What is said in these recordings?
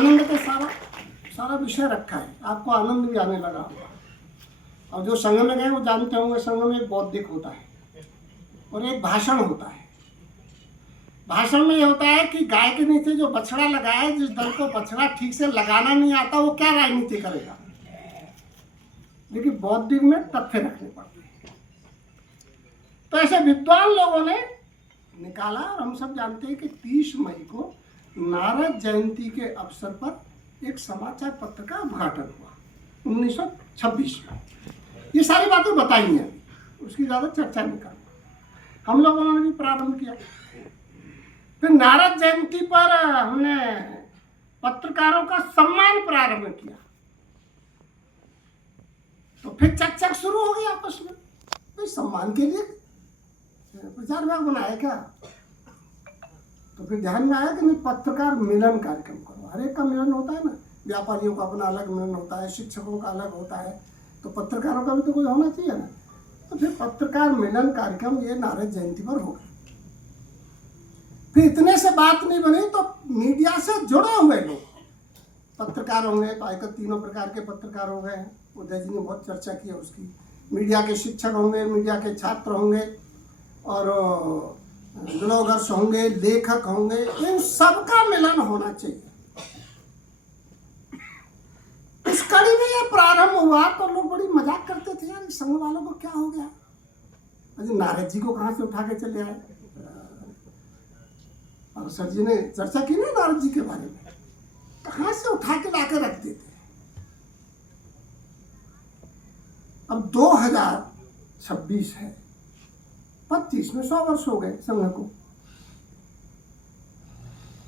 आनंद का सारा सारा विषय रखा है, आपको आनंद भी आने लगा होगा। और जो संघ में गए वो जानते होंगे, संघ में एक बौद्धिक होता है और एक भाषण होता है। भाषण में ये होता है कि गाय के नीचे जो बछड़ा लगा है, जिस दल को बछड़ा ठीक से लगाना नहीं आता वो क्या राजनीति करेगा। लेकिन बौद्धिक में तथ्य रखने पड़ते हैं। तो ऐसे विद्वान लोगों ने निकाला, और हम सब जानते हैं कि 30 मई को नारद जयंती के अवसर पर एक समाचार पत्र का उद्घाटन हुआ 1926 में। ये सारी बातें बताई हैं, उसकी ज़्यादा चर्चा नहीं करना। हम लोगों ने भी प्रारंभ किया। फिर नारद जयंती पर हमने पत्रकारों का सम्मान प्रारंभ किया। तो फिर चकचक शुरू हो गई आपस में, तो सम्मान के लिए प्रचार विभाग बनाया क्या। तो फिर ध्यान में आया कि नहीं, पत्रकार मिलन कार्यक्रम करो। हर एक का मिलन होता है ना, व्यापारियों का अपना अलग मिलन होता है, शिक्षकों का अलग होता है, तो पत्रकारों का भी तो कोई होना चाहिए ना। तो फिर पत्रकार मिलन कार्यक्रम ये नारद जयंती पर होगा। फिर इतने से बात नहीं बनी, तो मीडिया से जुड़े हुए लोग पत्रकार होंगे, तो आजकल तीनों प्रकार के पत्रकार हो गए हैं, उदय जी ने बहुत चर्चा की है उसकी। मीडिया के शिक्षक होंगे, मीडिया के छात्र होंगे, और ब्लॉगर्स होंगे, लेखक होंगे, इन सबका मिलन होना चाहिए। इस कड़ी में ये प्रारंभ हुआ तो लोग बड़ी मजाक करते थे, यार संघ वालों को क्या हो गया, अरे नारद जी को कहाँ से उठा के चले आए। और सर जी ने चर्चा की ना नारद जी के बारे में, कहाँ से उठा के लाकर रख देते। अब 2026 है, 25 में 100 वर्ष हो गए संघ को।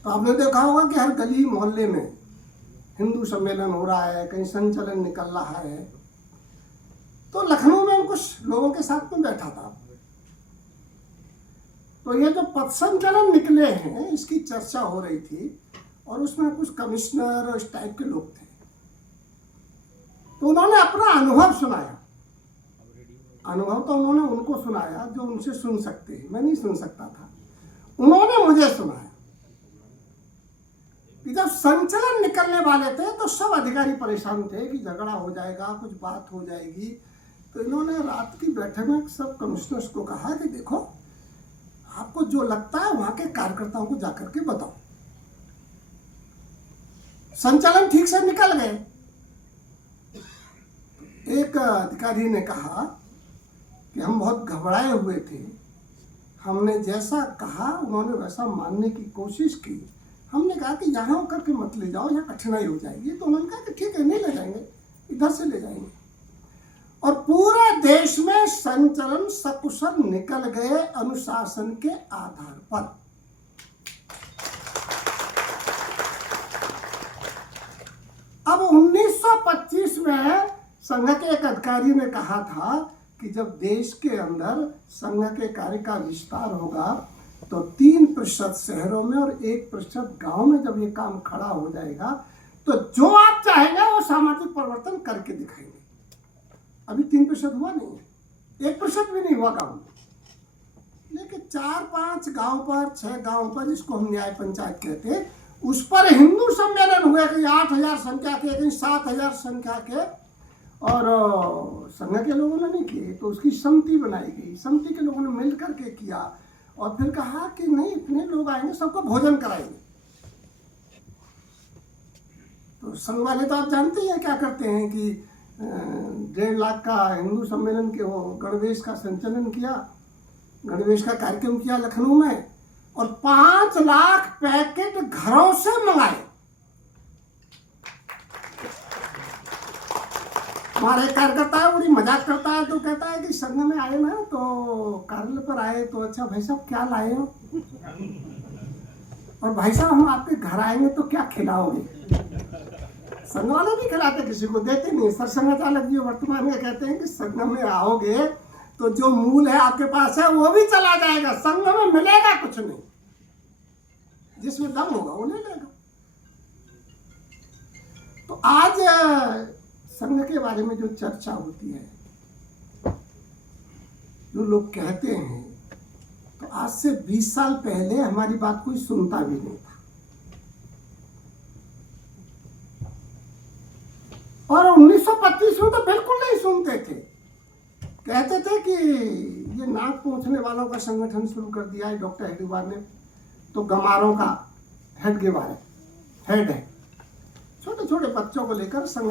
तो आपने देखा होगा कि हर गली मोहल्ले में हिंदू सम्मेलन हो रहा है, कहीं संचलन निकल रहा है। तो लखनऊ में हम कुछ लोगों के साथ में बैठा था, तो ये जो पथ संचलन निकले हैं इसकी चर्चा हो रही थी, और उसमें कुछ कमिश्नर और इस टाइप के लोग थे। तो उन्होंने अपना अनुभव सुनाया। अनुभव तो उन्होंने उनको सुनाया जो उनसे सुन सकते हैं, मैं नहीं सुन सकता था। उन्होंने मुझे सुनाया कि जब संचलन निकलने वाले थे तो सब अधिकारी परेशान थे कि झगड़ा हो जाएगा, कुछ बात हो जाएगी। तो इन्होंने रात की बैठक में सब कमिश्नर्स को कहा कि देखो, आपको जो लगता है वहां के कार्यकर्ताओं को जाकर के बताओ। संचालन ठीक से निकल गए। एक अधिकारी ने कहा कि हम बहुत घबराए हुए थे, हमने जैसा कहा उन्होंने वैसा मानने की कोशिश की। हमने कहा कि यहाँ होकर के मत ले जाओ, यहाँ कठिनाई हो जाएगी। तो उन्होंने कहा कि ठीक है, नहीं ले जाएंगे, इधर से ले जाएंगे। और पूरे देश में संचलन सकुशल निकल गए अनुशासन के आधार पर। अब 1925 में संघ के एक अधिकारी ने कहा था कि जब देश के अंदर संघ के कार्य का विस्तार होगा तो 3% शहरों में और 1% गांव में जब ये काम खड़ा हो जाएगा तो जो आप चाहेंगे वो सामाजिक परिवर्तन करके दिखाएंगे। अभी 3% हुआ नहीं है, 1% भी नहीं हुआ गांव में, लेकिन 4-5 गांव पर, 6 गांव पर, जिसको हम न्याय पंचायत कहते हैं, उस पर हिंदू सम्मेलन हुए कि 8,000 संख्या के, कहीं 7,000 संख्या के, और संघ के लोगों ने नहीं किए। तो उसकी समिति बनाई गई, समिति के लोगों ने मिल करके किया, और फिर कहा कि नहीं, इतने लोग आएंगे, सबको भोजन कराएंगे। तो संघ वाले तो आप जानते हैं क्या करते हैं कि 1.5 लाख का हिंदू सम्मेलन के वो गणवेश का संचालन किया, गणवेश का कार्यक्रम किया लखनऊ में, और 5 लाख पैकेट घरों से मंगाए। हमारे कार्यकर्ता है, बड़ी मजाक करता है, तो कहता है कि संघ में आए ना, तो कार्यालय पर आए तो अच्छा भाई साहब क्या लाए हो, और भाई साहब हम आपके घर आएंगे तो क्या खिलाओगे। संघ वाले नहीं खिलाते, किसी को देते नहीं। सरसंघचालक जी वर्तमान में कहते हैं कि संघ में आओगे तो जो मूल है आपके पास है वो भी चला जाएगा, संघ में मिलेगा कुछ नहीं, जिसमें दम होगा वो ले लेगा। तो आज संघ के बारे में जो चर्चा होती है, जो लोग कहते हैं, तो आज से 20 साल पहले हमारी बात कोई सुनता भी नहीं था। और 1925 में तो बिल्कुल नहीं सुनते थे। कहते थे कि ये नाक पूछने वालों का संगठन शुरू कर दिया है डॉक्टर हेडगेवार ने, तो गमारों का हेडगेवार है, हेड है। छोटे छोटे बच्चों को लेकर संगठन